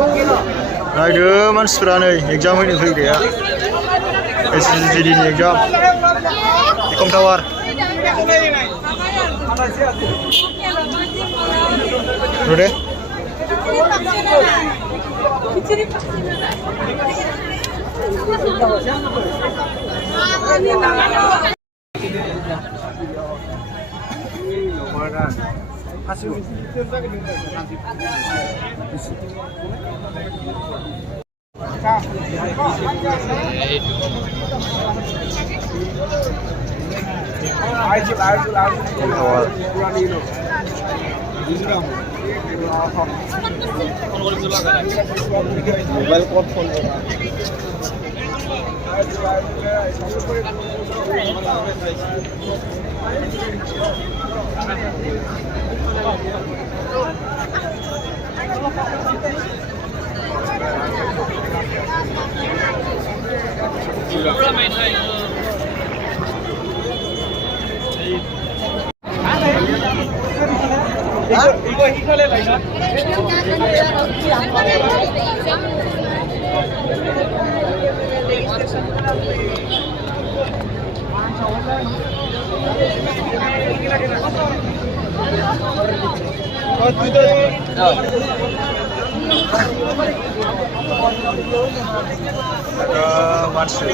नायदो मानसिफ्रा नै एग्जाम होनो फैग्राया SSGD नि एग्जाम इकम टावार नुदो मोबाइल कॉल फोन 이거 이거래 이거. मानसि